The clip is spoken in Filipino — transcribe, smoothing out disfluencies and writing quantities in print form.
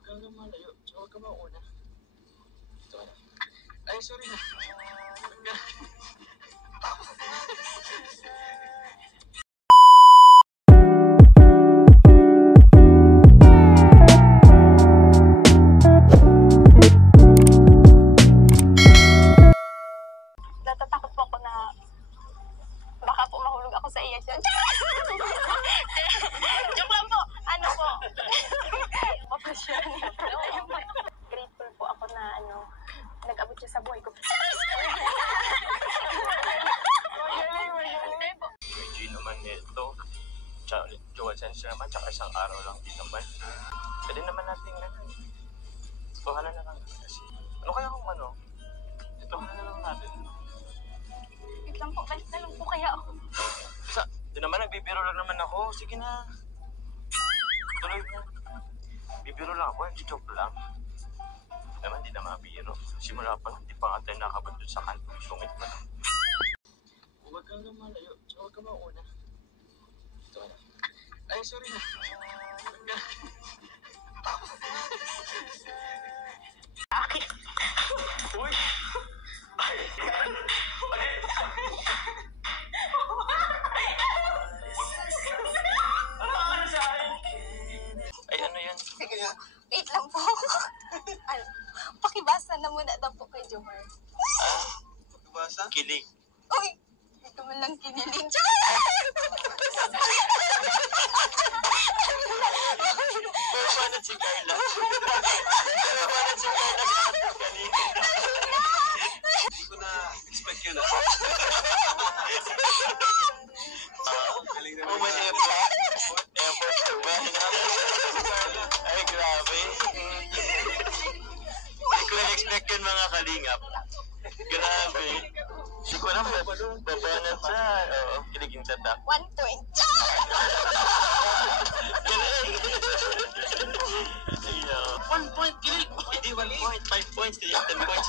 Huwag kang lumalayo. Huwag kang mauna. Ito na. Ay, sorry na. Natatakot po ako na baka po mahulog ako sa iya dyan. Joke lang po. Ano po? Papasyon. Grateful po ako na nag-abot siya sa buhay ko. Medyo naman nito. Sensya naman, tsaka isang araw lang din naman. Pwede naman natin tuhanan na lang kasi. Ano kaya kung tuhanan na lang natin. Wait lang po, balik na lang po kaya ako. Di naman, nagbibiro lang naman ako. Sige na. Tuloy na. Bibiro lang ako, joke lang. Naman, di na mabiro. Simula pa lang, di pa nga tayo nakabot dun sa kanto. Sungit pa lang. Huwag kang lumalayo. Huwag kang mauna. Ito na. Ay, sorry na. Uy! Ay, ano yan? Wait lang po. Pakibasa na muna daw po kay Jomar. Pakibasa? Kilig. Uy! Hindi ka man lang kinilig. Paano si Carla? Paano si Carla kanina? Hindi ko na-expect yun may effort. Effort ba? Ay, grabe. Hindi ko na-expect yun mga kalingap. Grabe. Hindi ko na babanat siya. Oo, kiligin sa tak. 120. Galing! 1 point, kilig! Hindi 1 point, 5 points, 10 points.